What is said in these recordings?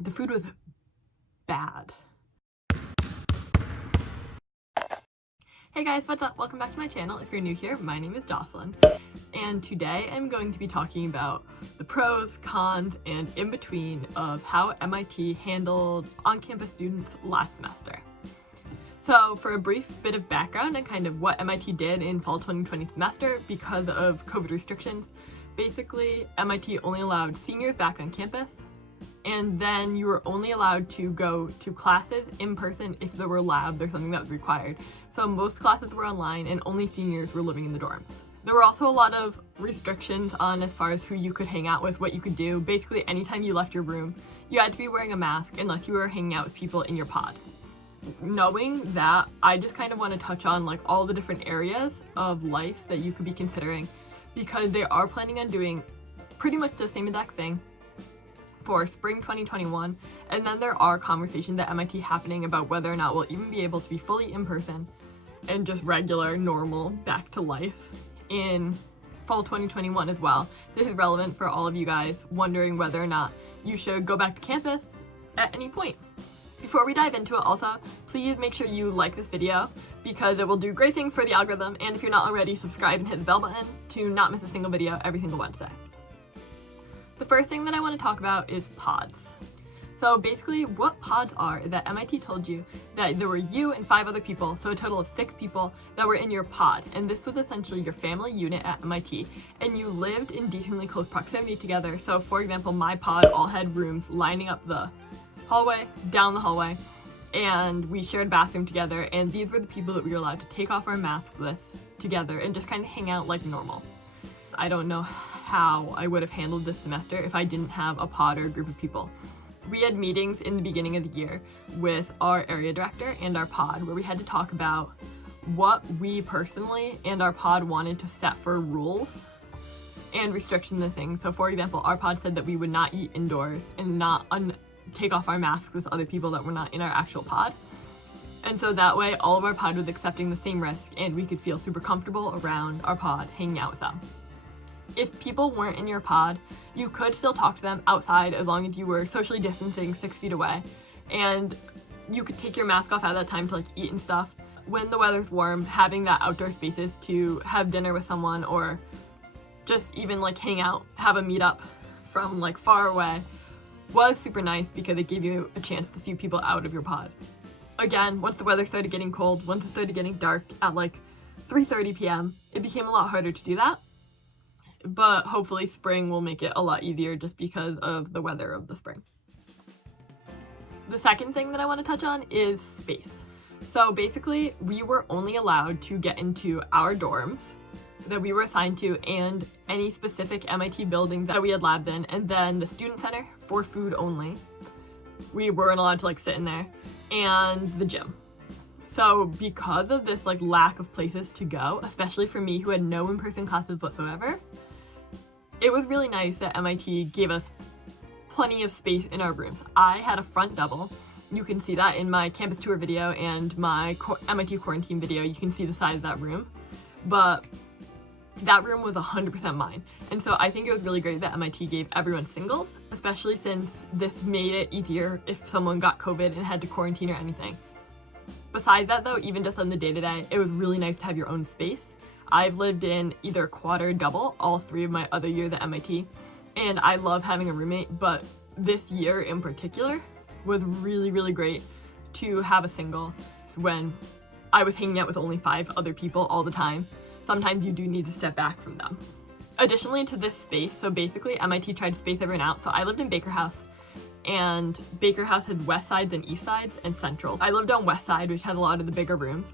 The food was bad. Hey guys, what's up? Welcome back to my channel. If you're new here, my name is Jocelyn, and today I'm going to be talking about the pros, cons, and in between of how MIT handled on-campus students last semester. So for a brief bit of background and kind of what MIT did in fall 2020 semester because of COVID restrictions, basically MIT only allowed seniors back on campus, and then you were only allowed to go to classes in person if there were labs or something that was required. So most classes were online and only seniors were living in the dorms. There were also a lot of restrictions on as far as who you could hang out with, what you could do. Basically anytime you left your room, you had to be wearing a mask unless you were hanging out with people in your pod. Knowing that, I just kind of want to touch on like all the different areas of life that you could be considering, because they are planning on doing pretty much the same exact thing for spring 2021, and then there are conversations at MIT happening about whether or not we'll even be able to be fully in person and just regular, normal, back to life in fall 2021 as well. This is relevant for all of you guys wondering whether or not you should go back to campus at any point. Before we dive into it also, please make sure you like this video because it will do great things for the algorithm, and if you're not already, subscribe and hit the bell button to not miss a single video every single Wednesday. The first thing that I want to talk about is pods. So basically what pods are is that MIT told you that there were you and 5 other people, so a total of 6 people that were in your pod, and this was essentially your family unit at MIT, and you lived in decently close proximity together. So for example, my pod all had rooms lining up the hallway, down the hallway, and we shared a bathroom together, and these were the people that we were allowed to take off our masks with together and just kind of hang out like normal. I don't know how I would have handled this semester if I didn't have a pod or a group of people. We had meetings in the beginning of the year with our area director and our pod where we had to talk about what we personally and our pod wanted to set for rules and restrictions and things. So for example, our pod said that we would not eat indoors and not take off our masks with other people that were not in our actual pod. And so that way all of our pod was accepting the same risk and we could feel super comfortable around our pod hanging out with them. If people weren't in your pod, you could still talk to them outside as long as you were socially distancing 6 feet away, and you could take your mask off at that time to like eat and stuff. When the weather's warm, having that outdoor spaces to have dinner with someone or just even like hang out, have a meetup from like far away was super nice because it gave you a chance to see people out of your pod. Again, once the weather started getting cold, once it started getting dark at like 3:30 p.m., it became a lot harder to do that. But hopefully spring will make it a lot easier just because of the weather of the spring. The second thing that I want to touch on is space. So basically, we were only allowed to get into our dorms that we were assigned to and any specific MIT building that we had labs in, and then the student center for food only. We weren't allowed to like sit in there, and the gym. So because of this like lack of places to go, especially for me who had no in-person classes whatsoever, it was really nice that MIT gave us plenty of space in our rooms. I had a front double. You can see that in my campus tour video and my MIT quarantine video. You can see the size of that room, but that room was 100% mine. And so I think it was really great that MIT gave everyone singles, especially since this made it easier if someone got COVID and had to quarantine or anything. Besides that though, even just on the day-to-day, it was really nice to have your own space. I've lived in either quad or double all 3 of my other years at MIT, and I love having a roommate, but this year in particular was really, really great to have a single when I was hanging out with only 5 other people all the time. Sometimes you do need to step back from them. Additionally to this space, so basically MIT tried to space everyone out, so I lived in Baker House, and Baker House has west sides and east sides and central. I lived on west side, which had a lot of the bigger rooms,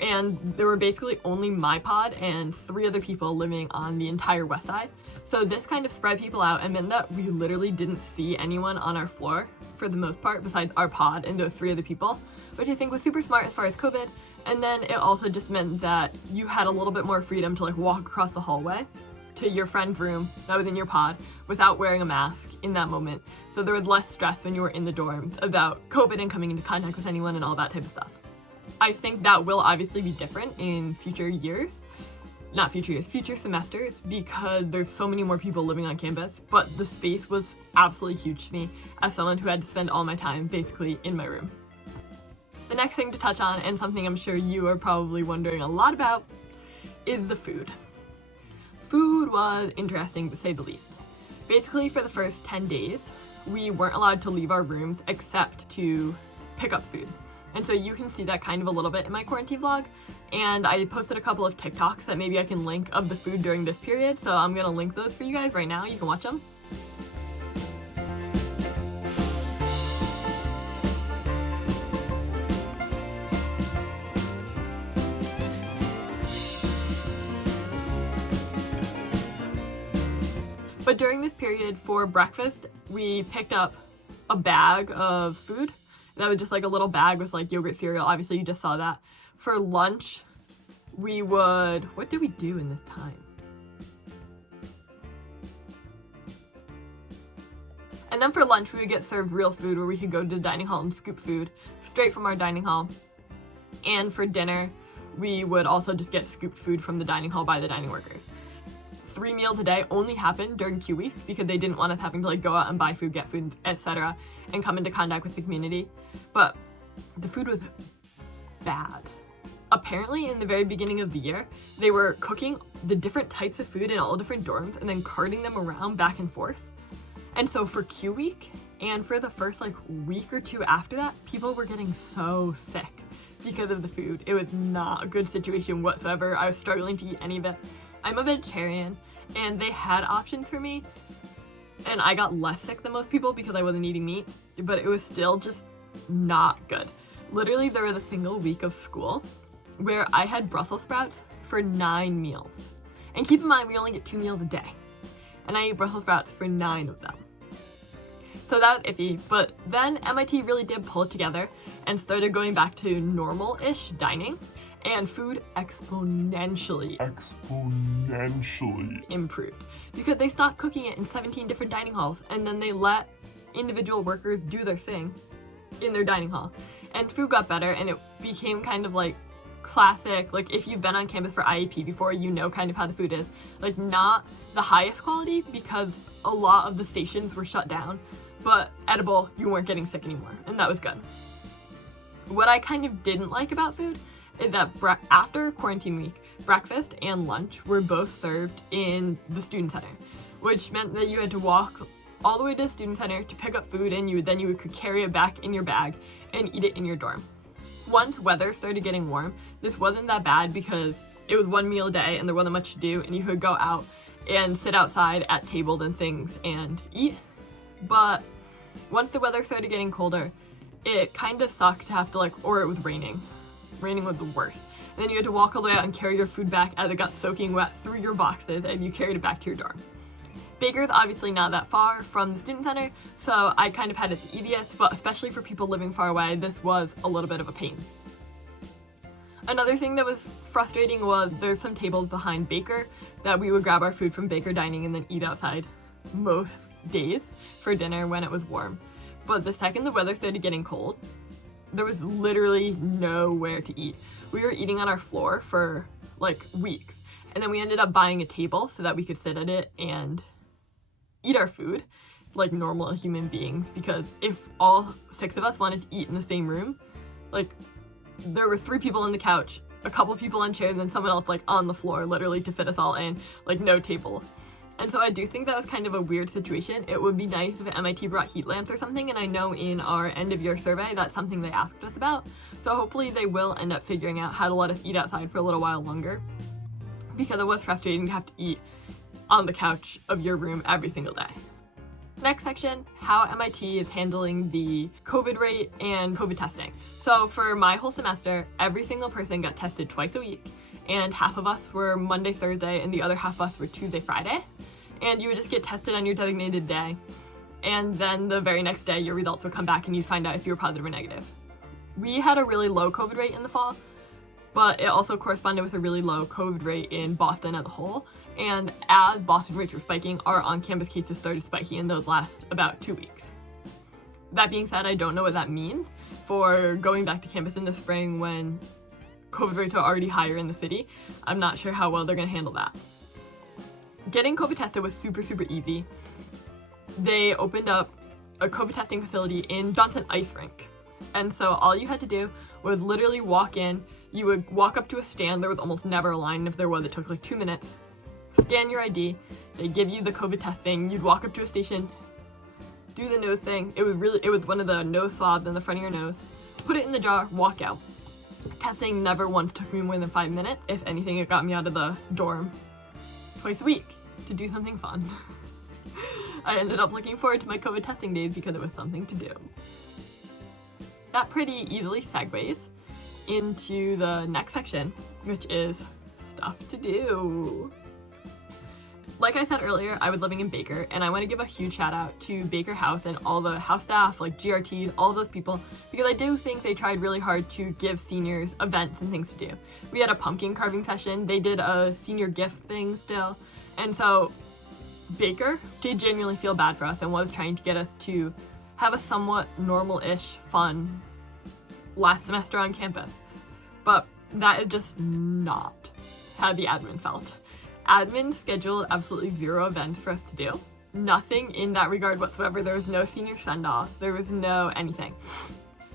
and there were basically only my pod and 3 other people living on the entire west side. So this kind of spread people out and meant that we literally didn't see anyone on our floor for the most part besides our pod and those 3 other people, which I think was super smart as far as COVID. And then it also just meant that you had a little bit more freedom to like walk across the hallway to your friend's room that was in your pod without wearing a mask in that moment. So there was less stress when you were in the dorms about COVID and coming into contact with anyone and all that type of stuff. I think that will obviously be different in future years, future semesters, because there's so many more people living on campus, but the space was absolutely huge to me as someone who had to spend all my time basically in my room. The next thing to touch on, and something I'm sure you are probably wondering a lot about, is the food. Food was interesting to say the least. Basically, for the first 10 days, we weren't allowed to leave our rooms except to pick up food. And so you can see that kind of a little bit in my quarantine vlog. And I posted a couple of TikToks that maybe I can link of the food during this period. So I'm gonna link those for you guys right now. You can watch them. But during this period for breakfast, we picked up a bag of food. That was just like a little bag with like yogurt cereal. Obviously, you just saw that. For lunch, we would... What did we do in this time? And then for lunch, we would get served real food where we could go to the dining hall and scoop food straight from our dining hall. And for dinner, we would also just get scooped food from the dining hall by the dining workers. 3 meals a day only happened during Q week because they didn't want us having to like go out and buy food, get food, etc. and come into contact with the community. But the food was bad. Apparently in the very beginning of the year, they were cooking the different types of food in all different dorms and then carting them around back and forth. And so for Q week and for the first like week or two after that, people were getting so sick because of the food. It was not a good situation whatsoever. I was struggling to eat any of it. I'm a vegetarian, and they had options for me, and I got less sick than most people because I wasn't eating meat, but it was still just not good. Literally, there was a single week of school where I had Brussels sprouts for 9 meals. And keep in mind, we only get 2 meals a day, and I ate Brussels sprouts for 9 of them. So that was iffy, but then MIT really did pull it together and started going back to normal-ish dining. And food exponentially improved because they stopped cooking it in 17 different dining halls, and then they let individual workers do their thing in their dining hall. And food got better, and it became kind of like classic, like if you've been on campus for IEP before, you know kind of how the food is. Like not the highest quality because a lot of the stations were shut down, but edible, you weren't getting sick anymore, and that was good. What I kind of didn't like about food is that after quarantine week, breakfast and lunch were both served in the student center, which meant that you had to walk all the way to the student center to pick up food, and you could carry it back in your bag and eat it in your dorm. Once weather started getting warm, this wasn't that bad because it was 1 meal a day and there wasn't much to do, and you could go out and sit outside at tables and things and eat. But once the weather started getting colder, it kind of sucked to have to or it was raining. Raining was the worst. And then you had to walk all the way out and carry your food back as it got soaking wet through your boxes, and you carried it back to your dorm. Baker's obviously not that far from the student center, so I kind of had it the easiest, but especially for people living far away, this was a little bit of a pain. Another thing that was frustrating was there's some tables behind Baker that we would grab our food from Baker dining and then eat outside most days for dinner when it was warm. But the second the weather started getting cold, there was literally nowhere to eat. We were eating on our floor for like weeks, and then we ended up buying a table so that we could sit at it and eat our food like normal human beings, because if all 6 of us wanted to eat in the same room, like there were 3 people on the couch, a couple people on chairs, and then someone else like on the floor literally to fit us all in, like no table. And so I do think that was kind of a weird situation. It would be nice if MIT brought heat lamps or something, and I know in our end of year survey that's something they asked us about. So hopefully they will end up figuring out how to let us eat outside for a little while longer, because it was frustrating to have to eat on the couch of your room every single day. Next section, how MIT is handling the COVID rate and COVID testing. So for my whole semester, every single person got tested twice a week, and half of us were Monday, Thursday, and the other half of us were Tuesday, Friday. And you would just get tested on your designated day, and then the very next day your results would come back and you'd find out if you were positive or negative. We had a really low COVID rate in the fall, but it also corresponded with a really low COVID rate in Boston as a whole. And as Boston rates were spiking, our on-campus cases started spiking in those last about 2 weeks. That being said, I don't know what that means for going back to campus in the spring when COVID rates are already higher in the city. I'm not sure how well they're gonna handle that. Getting COVID tested was super, super easy. They opened up a COVID testing facility in Johnson Ice Rink. And so all you had to do was literally walk in. You would walk up to a stand. There was almost never a line. If there was, it took like 2 minutes. Scan your ID. They give you the COVID test thing. You'd walk up to a station, do the nose thing. It was one of the nose swabs in the front of your nose. Put it in the jar, walk out. Testing never once took me more than 5 minutes. If anything, it got me out of the dorm twice a week to do something fun. I ended up looking forward to my COVID testing days because it was something to do. That pretty easily segues into the next section, which is stuff to do. Like I said earlier, I was living in Baker, and I want to give a huge shout out to Baker House and all the house staff, like GRTs, all those people, because I do think they tried really hard to give seniors events and things to do. We had a pumpkin carving session, they did a senior gift thing still, and so Baker did genuinely feel bad for us and was trying to get us to have a somewhat normal-ish fun last semester on campus. But that is just not how the admin felt. Admin scheduled absolutely 0 events for us to do. Nothing in that regard whatsoever. There was no senior send-off. There was no anything.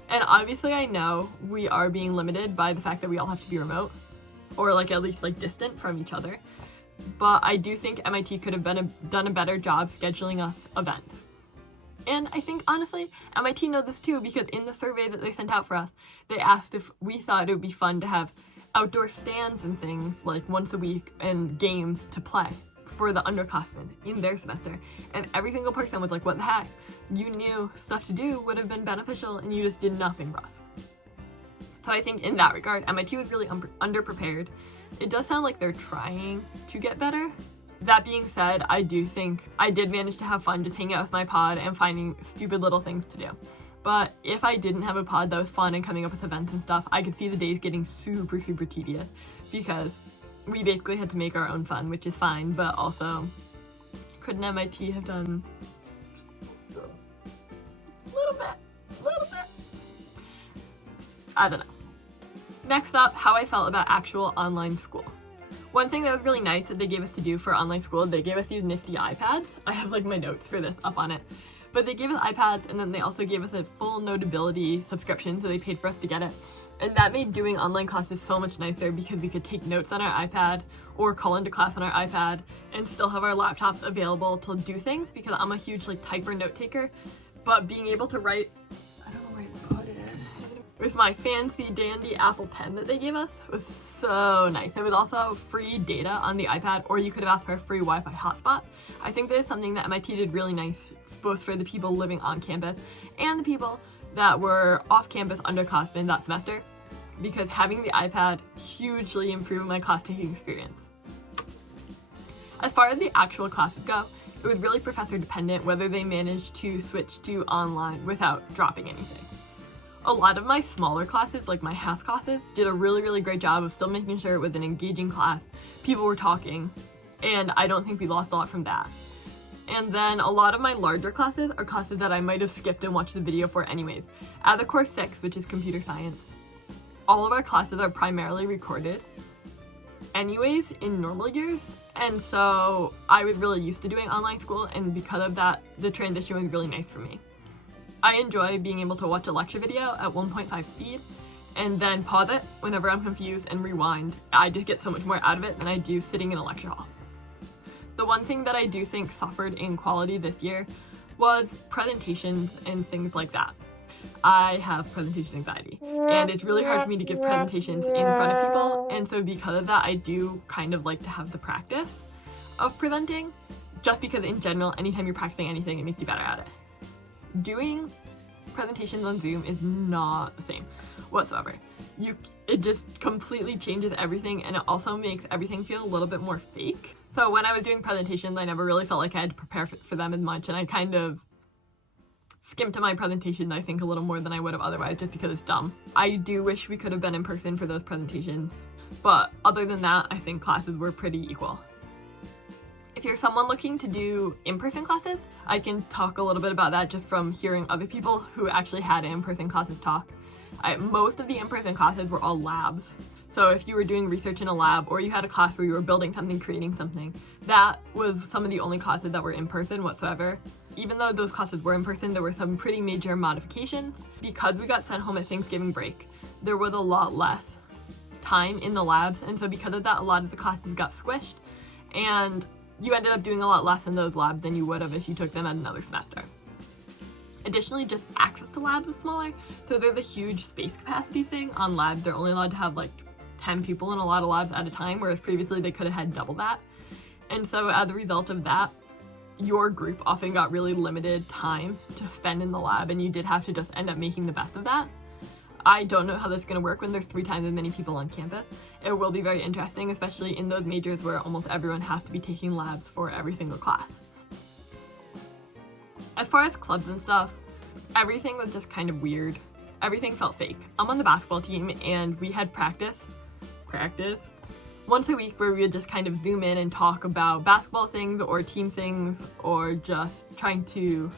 And obviously I know we are being limited by the fact that we all have to be remote, or like at least like distant from each other. But I do think MIT could have done a better job scheduling us events. And I think, honestly, MIT know this too, because in the survey that they sent out for us, they asked if we thought it would be fun to have outdoor stands and things like once a week and games to play for the underclassmen in their semester. And every single person was like, what the heck? You knew stuff to do would have been beneficial and you just did nothing for us. So I think in that regard, MIT was really underprepared. It does sound like they're trying to get better. That being said, I do think I did manage to have fun just hanging out with my pod and finding stupid little things to do. But if I didn't have a pod that was fun and coming up with events and stuff, I could see the days getting super, super tedious because we basically had to make our own fun, which is fine, but also couldn't MIT have done a little bit? I don't know. Next up, how I felt about actual online school. One thing that was really nice that they gave us to do for online school, they gave us these nifty iPads. I have like my notes for this up on it. But they gave us iPads, and then they also gave us a full Notability subscription, so they paid for us to get it. And that made doing online classes so much nicer because we could take notes on our iPad or call into class on our iPad and still have our laptops available to do things, because I'm a huge like typer note taker. But being able to write, I don't know where to put it, with my fancy dandy Apple Pen that they gave us was so nice. There was also free data on the iPad, or you could have asked for a free Wi-Fi hotspot. I think that is something that MIT did really nice, both for the people living on campus and the people that were off campus underclassmen that semester, because having the iPad hugely improved my class taking experience. As far as the actual classes go, it was really professor dependent whether they managed to switch to online without dropping anything. A lot of my smaller classes, like my House classes, did a really, really great job of still making sure it was an engaging class. People were talking, and I don't think we lost a lot from that. And then a lot of my larger classes are classes that I might have skipped and watched the video for anyways. At the course 6, which is computer science, all of our classes are primarily recorded anyways in normal years. And so I was really used to doing online school, and because of that, the transition was really nice for me. I enjoy being able to watch a lecture video at 1.5 speed and then pause it whenever I'm confused and rewind. I just get so much more out of it than I do sitting in a lecture hall. The one thing that I do think suffered in quality this year was presentations and things like that. I have presentation anxiety, and it's really hard for me to give presentations in front of people, and so because of that, I do kind of like to have the practice of presenting, just because in general, anytime you're practicing anything, it makes you better at it. Doing presentations on Zoom is not the same whatsoever. It just completely changes everything, and it also makes everything feel a little bit more fake. So when I was doing presentations, I never really felt like I had to prepare for them as much, and I kind of skimped my presentation, I think, a little more than I would have otherwise, just because it's dumb. I do wish we could have been in person for those presentations, but other than that, I think classes were pretty equal. If you're someone looking to do in-person classes, I can talk a little bit about that just from hearing other people who actually had in-person classes talk. Most of the in-person classes were all labs. So if you were doing research in a lab or you had a class where you were building something, creating something, that was some of the only classes that were in person whatsoever. Even though those classes were in person, there were some pretty major modifications. Because we got sent home at Thanksgiving break, there was a lot less time in the labs, and so because of that, a lot of the classes got squished, and you ended up doing a lot less in those labs than you would have if you took them at another semester. Additionally, just access to labs is smaller, so there's a huge space capacity thing on labs. They're only allowed to have like 10 people in a lot of labs at a time, whereas previously they could have had double that. And so as a result of that, your group often got really limited time to spend in the lab, and you did have to just end up making the best of that. I don't know how that's going to work when there's 3 times as many people on campus. It will be very interesting, especially in those majors where almost everyone has to be taking labs for every single class. As far as clubs and stuff, everything was just kind of weird. Everything felt fake. I'm on the basketball team, and we had practice once a week where we would just kind of zoom in and talk about basketball things or team things, or just trying to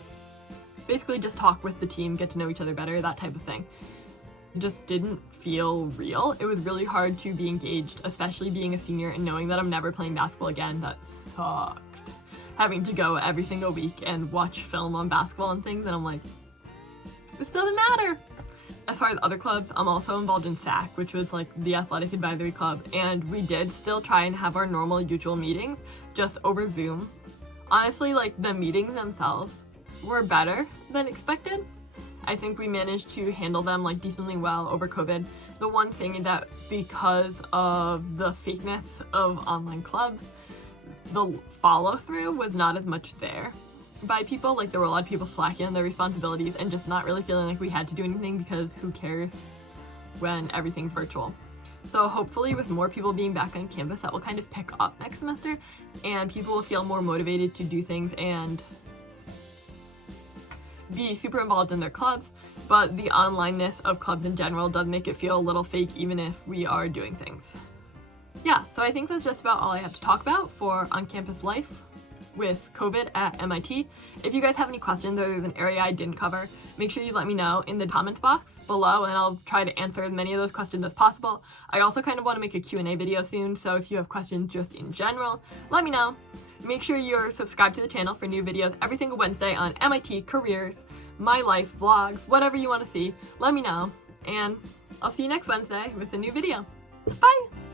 basically just talk with the team, get to know each other better, that type of thing. It just didn't feel real. It was really hard to be engaged, especially being a senior and knowing that I'm never playing basketball again. That sucked. Having to go every single week and watch film on basketball and things, and I'm like, this doesn't matter. As far as other clubs, I'm also involved in SAC, which was like the athletic advisory club, and we did still try and have our normal usual meetings just over Zoom. Honestly, like the meetings themselves were better than expected. I think we managed to handle them like decently well over COVID. The one thing is that because of the fakeness of online clubs, the follow through was not as much there by people. Like there were a lot of people slacking on their responsibilities and just not really feeling like we had to do anything, because who cares when everything's virtual. So hopefully with more people being back on campus, that will kind of pick up next semester and people will feel more motivated to do things and be super involved in their clubs. But the onlineness of clubs in general does make it feel a little fake even if we are doing things. Yeah, so I think that's just about all I have to talk about for on-campus life with COVID at MIT. If you guys have any questions or there's an area I didn't cover, make sure you let me know in the comments box below, and I'll try to answer as many of those questions as possible. I also kind of want to make a Q&A video soon, so if you have questions just in general, let me know. Make sure you're subscribed to the channel for new videos every single Wednesday on MIT, careers, my life, vlogs, whatever you want to see. Let me know, and I'll see you next Wednesday with a new video. Bye!